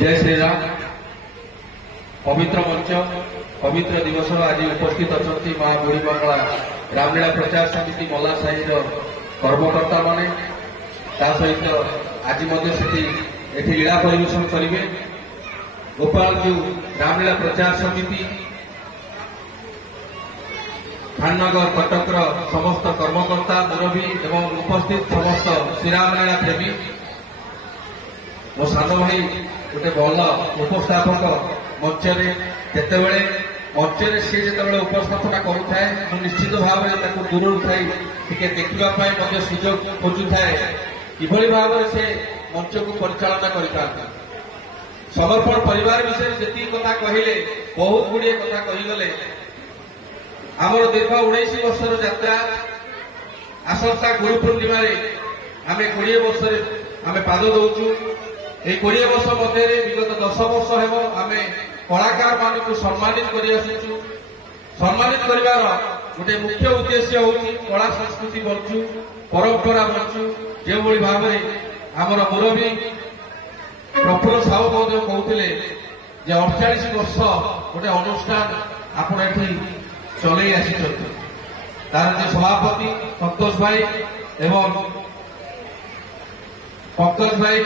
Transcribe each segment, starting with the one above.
जय श्री राम। पवित्र मंच पवित्र दिवस आज उपस्थित अच्छा माँ बुढ़ी मंगला रामलीला प्रचार समिति मला साही कर्मकर्ता माने सहित आज एठी लीला परिवेशन करेंगे। गोपालजू रामलीला प्रचार समिति खाननगर कटक समस्त कर्मकर्ता मुरबी एवं उपस्थित समस्त श्रीरामलीला प्रेमी मो साध भाई गोटे भल उपस्थापक मंचरे केतेबेले मंचरे सी जो उपस्थापना करुए निश्चित भाव में दूर थी देखा सुजोग खोजुए किभली भाव से मंच को परिचालना कर समर्पण परिवार विषय जी कथा कहले बहुत गुड़िए कथा कहीगले। आमर दीर्घ 19 वर्षर यात्रा आसंता गुरु पूर्णिमा आम 20 वर्ष आम पाद दौचु। 20 वर्ष मध्य विगत 10 वर्ष हेब आम कलाकार मान सम्मानित कर सम्मानित कर गोटे मुख्य उद्देश्य हूँ कला संस्कृति बंचु परंपरा बंचु जो भाव में आमर मुरबी प्रफुल्ल साहू महोदय कहते 48 वर्ष गोटे अनुष्ठान आपण एठी चलई आसी तार जो सभापति संतोष भाई एवं पंकज भाई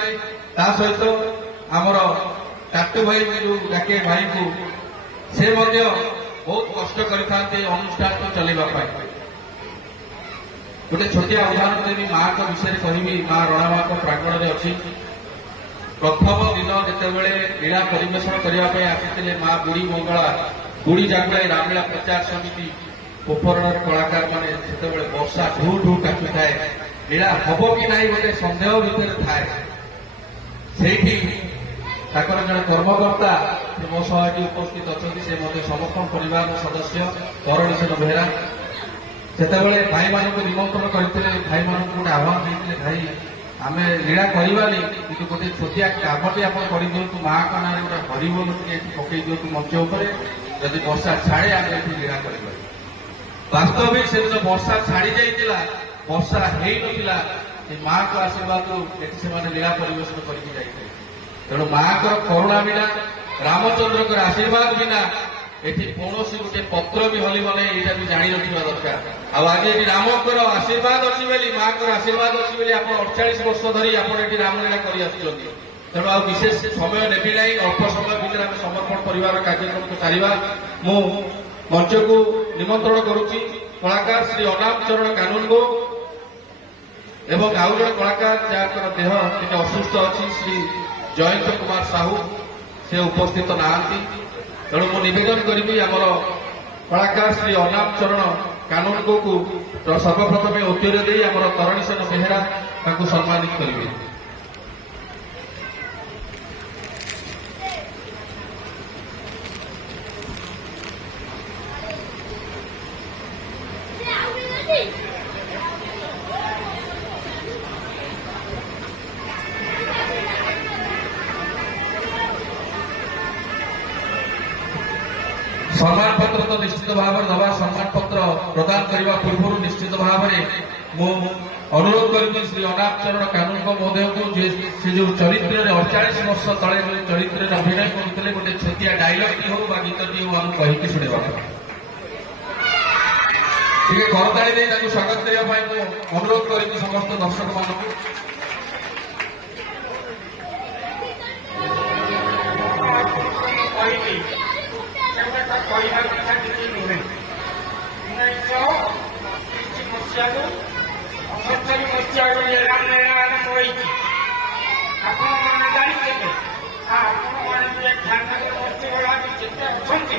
सहित आमर टाटू भाई जो डाके भाई को से बहुत कष्ट करते अनुष्ठान को चलैवाई। गोटे छोटिया उदाहरण देवी माँ का विषय कहि माँ रणमा प्रांगण में अच्छी प्रथम दिन जितेबले लीला परिवेशन करने आसी माँ बुढ़ी मंगला बुढ़ी जागुलाई रामलीला प्रचार समिति पोखरण कलाकार मैंने से वर्षा ढू ढू काटू थाए लीला हम कि ना गोटे सन्देह भितर थाए से जड़े कर्मकर्ता मो सह उपस्थित अच्छा से समर्पण परिवार सदस्य करणीचंद बेहरा से भाई मान निमंत्रण करते भाई मान गोटे आह्वान देते भाई आम लीला करवानी कि गोटे छोटिया कामटे आप कर दिंतु माँ का ना गोटे हरिबोल पकई दिंतु मंच उपर जदि वर्षा छाड़े आम ये लीला कर वास्तविक से दिन वर्षा छाड़ी जाइला वर्षा होता माँ को आशीर्वाद से लीला परिवेशन करके तेणु माँ को करुणा बिना रामचंद्र आशीर्वाद बिना एटी कौन गोटे पत्र भी हलबने यहाँ भी जाणी रखा दरकार आज ये रामकर आशीर्वाद अच्छी माँ को आशीर्वाद अच्छी आप 48 वर्ष धरी आप रामलीला कर तेणु आ विशेष समय नेबी ना अल्प समय भितर आम समर्पण परिवार कार्यक्रम को सारा मु मंच को निमंत्रण करुच्ची कलाकार श्री अनाम चरण कानून को एवं आउ जन कलाकार जहाँ देह टे असुस्थ अच्छी श्री जयंत कुमार साहू से उपस्थित नहांती तेणु मु निवेदन करी आमर कलाकार श्री अनाम चरण कानून को सर्वप्रथम उत्तर दे आमर तरणीचंद बेहरा सम्मानित करेंगे। सम्मान पत्र तो निश्चित भाव दवा सम्मान पत्र प्रदान करने पूर्व निश्चित भाव में अनुरोध करी श्री अनाम चरण कानून महोदय को से जो चरित्र 48 वर्ष तले चरित्र अभिनय करते गोटे छेतिया डायलग टी हो गीत हो आम कहीकि शुणा करताड़ी स्वागत करने अनुरोध करी समस्त दर्शक मान ମସିହାରୁ 69 ମସିହାରୁ ରାମଲୀଳା ଆରମ୍ଭ ହୋଇଛି। ଆପଣମାନେ ଜାଣିଥିବେ, ଆପଣମାନେ ଯେ ଧ୍ୟାନରେ ବସିଗଲା ଯେତେ ଅଛନ୍ତି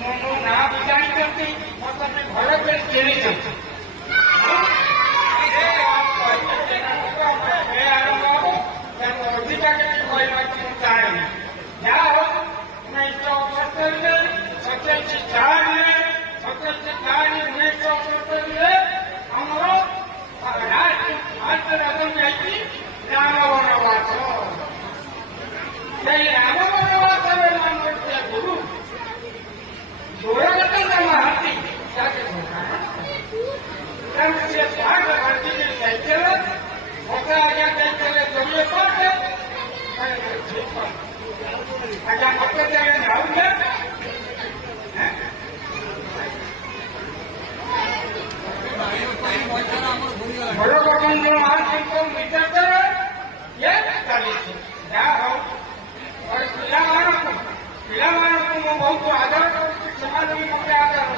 ମୋ ନାଁ ବି ଜାଣିଛନ୍ତି, ମତେ ବି ଭଲ କରି ଚିହ୍ନିଛନ୍ତି। ଆରମ୍ଭ ହବ ତେଣୁ ଅଧିକା କିଛି କହିବାକୁ ମୁଁ ଚାହେଁନି। ଯାହା ହଉ 1972ରେ 27/4/1972ରେ ଆମର ରାଜନ ଯାଇଛି ରାମ ବନବାସ। ସେଇ ରାମ ବନବାସରେ ନାମ ଗୁରୁ ଦୂରଗତ ମହାନ୍ତି ତେଣୁ ସେ ତ୍ୟାଗ ବାଣ୍ଟିକି ଯାଇଥିଲେ। ମତେ ଆଜ୍ଞା ଯାଇଥିଲେ ଜମିଏ ପାଠେ ଆଜ୍ଞା ମତେ ଯାଏ ଯାଉଥିଲେ ଗୋରଗୋବିନ୍ଦ ମହାନ୍ତିଙ୍କ ନିର୍ଦ୍ଦେଶରେ ଇଏ ଚାଲିଛି। ଯାହା ହଉ ପିଲାମାନଙ୍କୁ ମୁଁ ବହୁତ ଆଦର କରୁଛି, ସେମାନେ ବି ମୋତେ ଆଦର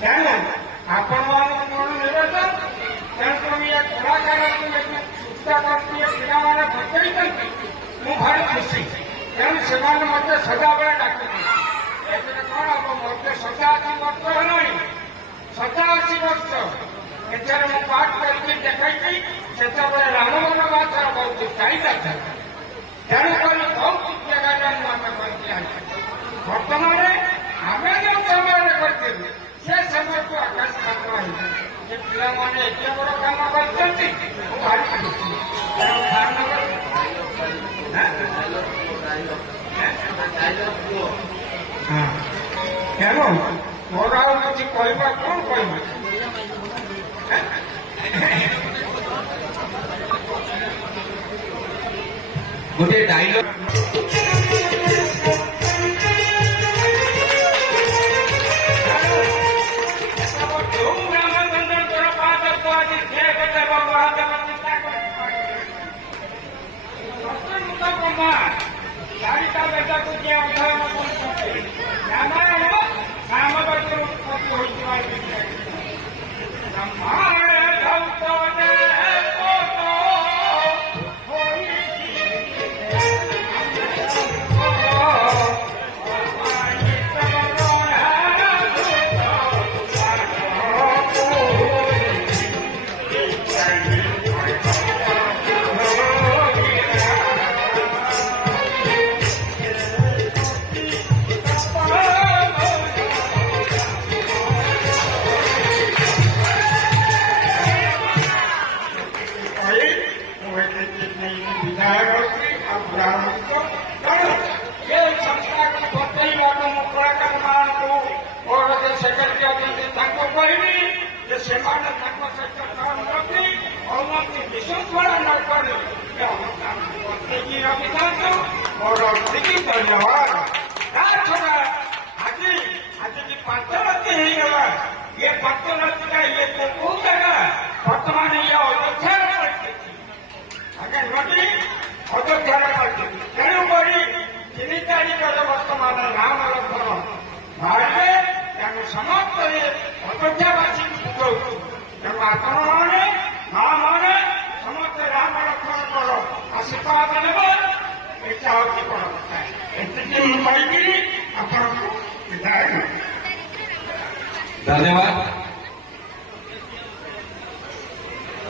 ତେଣୁ ଆପଣମାନଙ୍କୁ ମୋର ନିବେଦନ, ତେଣୁକରି ଏ କଳାକାରକୁ ସୁସ୍ଥ କରିକି ପିଲାମାନେ ବଞ୍ଚେଇଛନ୍ତି, ମୁଁ ଭାରି ଖୁସି। ତେଣୁ ସେମାନେ ମୋତେ ସଦାବେଳେ ଡାକୁଛନ୍ତି। ଏଥିରେ କ'ଣ ହବ, ମୋତେ 87 ବର୍ଷ ହେଲାଣି, 87 ବର୍ଷ। ଏଥିରେ ମୁଁ ପାଠ କରିକି ଦେଖାଇଛି। ସେତେବେଳେ ରାମବନ ଭାଷାର ବହୁତ ଚାହିଦା ଥିଲା, ତେଣୁକରି ବହୁତ ଜାଗାରେ ମୁଁ ଆମେ କରିକି ଆଣିଛି। ବର୍ତ୍ତମାନ ଆମେ ଯେଉଁ ସମୟରେ କରିଥିଲୁ ସେ ସମୟକୁ ଆକାଶ ପାତ୍ର ହେଇଛି। ଯେ ପିଲାମାନେ ଏତେ ବଡ଼ କାମ କରିଛନ୍ତି, ମୁଁ ଭାରି ଖୁସି। ତେଣୁ ତେଣୁ ମୋର ଆଉ କିଛି କହିବା କ'ଣ କହିବି? गोटे डायलॉग ସେମାନେ ତାଙ୍କ ସହିତ ସହମତି ଅମତି ବିଶୃଙ୍ଖଳା ନ କରି ବଞ୍ଚେଇକି ରଖିଥାନ୍ତୁ। ମୋର ଅତିକି ଧନ୍ୟବାଦ। ତା ଛଡ଼ା ଆଜି ପାଞ୍ଚରାତି ହେଇଗଲା। ଇଏ ପାଞ୍ଚରାତିଟା ଇଏ କୋଉ ଜାଗା? ବର୍ତ୍ତମାନ ଇଏ ଅଯୋଧ୍ୟାରେ ପଡ଼ିଛି। ଆଜ୍ଞା ନଦୀ ଅଯୋଧ୍ୟାରେ ପଡ଼ିଛି। ତେଣୁକରି 3 ତାରିଖରେ ବର୍ତ୍ତମାନ ରାମ ଲକ୍ଷ୍ମଣ ବାହାରିବେ। ତେଣୁ ସମସ୍ତ ଅଯୋଧ୍ୟାବାସୀଙ୍କୁ ବୁଝାଉଛୁ। ତେଣୁ ଆପଣମାନେ ମାମାନେ ସମସ୍ତେ ରାମ ଲକ୍ଷ୍ମଣଙ୍କର ଆଶୀର୍ବାଦ ନେବେ। ଏଇଟା ହେଉଛି ବଡ଼ କଥା। ଏତିକି ମୁଁ କହିକିରି ଆପଣଙ୍କୁ ବିଦାୟ ଦେବି। धन्यवाद।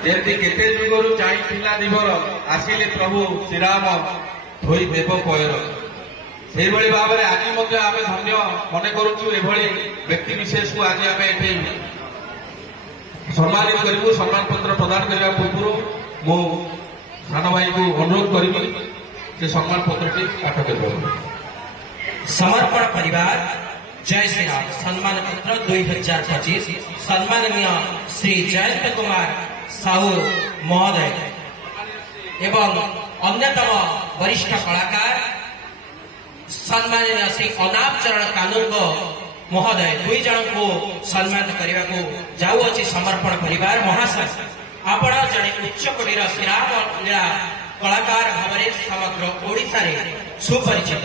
ଯେମିତି କେତେ ଯୁଗରୁ ଚାହିଁଥିଲା ଦିବର ଆସିଲେ ପ୍ରଭୁ ଶ୍ରୀରାମ ଧୋଇ ଦେବ ପୟର। ସେଇଭଳି ଭାବରେ ଆଜି ମଧ୍ୟ ଆମେ ଧନ୍ୟ ମନେ କରୁଛୁ। ଏଭଳି ବ୍ୟକ୍ତି ବିଶେଷକୁ ଆଜି ଆମେ ଏଠି ସମ୍ମାନିତ କରିବୁ। ସମ୍ମାନ ପତ୍ର ପ୍ରଦାନ କରିବା ପୂର୍ବରୁ ମୁଁ ସାନ ଭାଇକୁ ଅନୁରୋଧ କରିବି ଯେ ସମ୍ମାନ ପତ୍ରଟି ପାଠ କରିବ। समर्पण परिवार जय श्री राम सम्मान पत्र 2025 सम्माननीय श्री जयंत कुमार साहू महोदय एवं अन्यतम वरिष्ठ कलाकार सम्माननीय श्री अनाप चरण कानून महोदय 2 जन को सम्मानित करने को जाऊँगी। समर्पण परिवार महाशय आपण जड़े उच्च कोटीर श्रीराम लीला कलाकार भाव समग्र ओडिशा रे सुपरिचित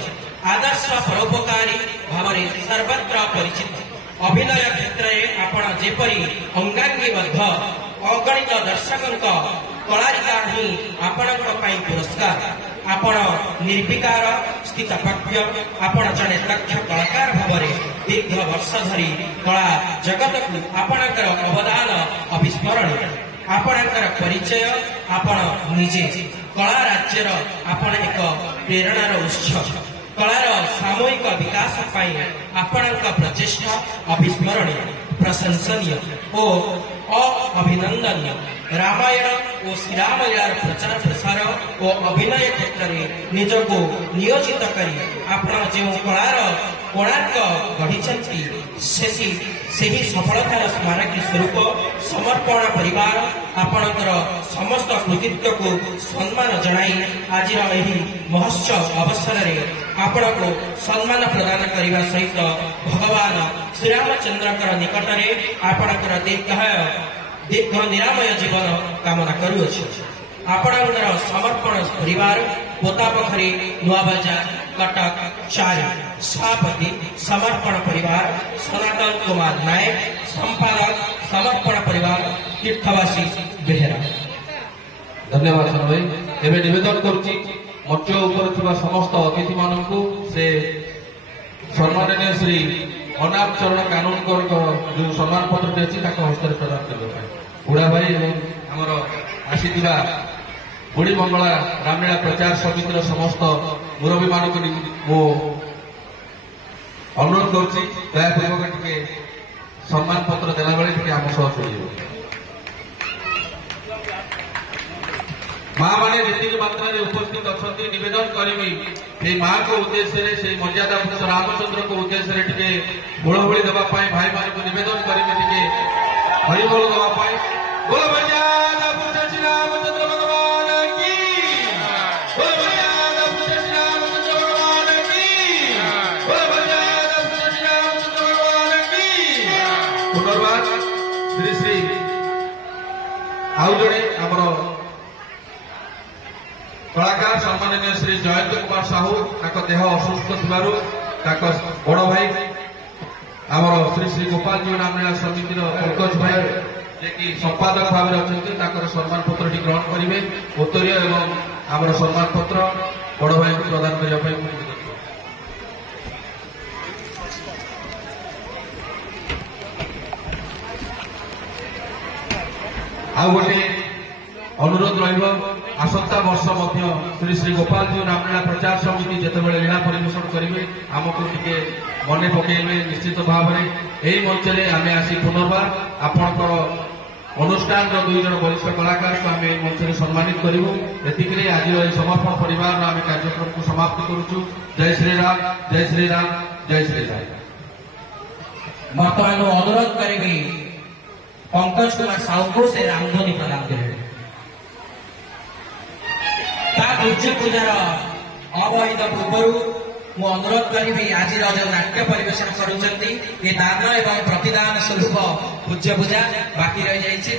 आदर्श परोपकारी भाव सर्वत्र परिचित अभिनय क्षेत्र में आपण जेपरी अंगांगीबद्ध अगणित दर्शक कलारिका ही आपण पुरस्कार आपण निर्विकार स्थितपक्ष आपण जड़े दक्ष कलाकार भाव दीर्घ वर्ष धरी कला जगत को आपणकर अवदान अविस्मरणीय आपणकर परिचय आपण निजे कला राज्यर आपण एक प्रेरणार उत्स कलार सामूहिक विकास आपण प्रचेषा अविस्मरणीय प्रशंसनीय और अभिनंदनीय रामायण और श्रीरामलीलार प्रचार प्रसार और अभिनय क्षेत्र में निजको नियोजित करी आपण जो कलार कोणार्क गढ़ी से सफलतार स्मारकी स्वरूप समर्पण परिवार आपणकर समस्त कृतित्व को सम्मान जनाई आज महोत्सव अवसर में आपण को सम्मान प्रदान करने सहित भगवान श्रीरामचंद्र निकट में आपणकर दीर्घ निरामय जीवन कामना करुअछि आपणकर समर्पण परिवार पोतापखरी नुआबाजार कटक 4 सभापति समर्पण परिवार सनातन कुमार नायक संपादक समर्पण परिवार तीर्थवासी बेहेरा। धन्यवाद सर भाई एवं निवेदन करुच्ची मंच उपर समस्त अतिथि मानू से सम्माननीय श्री अनाम चरण कानूनकर जो सम्मान पत्र अच्छी हस्तर प्रदान करने बुढ़ा भाई आमर आसीथिबा बुढ़ी मंगला रामलीला प्रचार समितिर समस्त मुरबी मानक मो अनुरोध करुच्ची दयापूर्वक टिके सम्मान पत्र देला बेले टिके आम सह जोड़िए माँ मैंने जी मात्रा उपस्थित अच्छा नवेदन करी माँ को उद्देश्य से मर्यादा पुरुष रामचंद्र को उद्देश्य टे हुड़हुड़ी देवाई भाई मान को नवेदन करेंगे हरिबोल देवाई बोल मर्यादा पुरुष श्री रामचंद्र भगवान की बोल मर्यादा पुरुष श्री रामचंद्र भगवान की बोल मर्यादा पुरुष श्री रामचंद्र भगवान की पुनर्बार श्री श्री आउ जड़े आमर कलाकार सम्माननीय श्री जयंत कुमार साहू देह असुस्थ थी बड़ भाई आमर श्री श्री गोपाल जी रामलीला समिति पंकज भाई जे संपादक भाव अच्छा सम्मान पत्र ग्रहण करेंगे उत्तरीय एवं आमर सम्मान पत्र बड़ भाई को प्रदान करने आउ गोटे अनुरोध रसंता वर्ष श्री श्री गोपाल जी रामलीला प्रचार समिति जितेबाला लीला परिवेशन करेंगे आमको टिके मन पकड़े निश्चित भाव में यही मंच में आम आसी पुनर्बार आपणकर अनुष्ठान दुई जन वरिष्ठ कलाकार को आम मंच में सम्मानित करूँ एतिक आज समर्पण परिवार आम कार्यक्रम को समाप्त करुचु जय श्रीराम जय श्रीराम जय श्रीराम। बर्तमान अनुरोध करी पंकज कुमार साहू को से रामधनी प्रदान करेंगे पूज्य पूजार अवहित पूर्व मु अनुरोध करी आज जो नाट्य परिवेशन करुँच दान एवं प्रतिदान स्वरूप पूज्य पूजा बाकी रही जाइए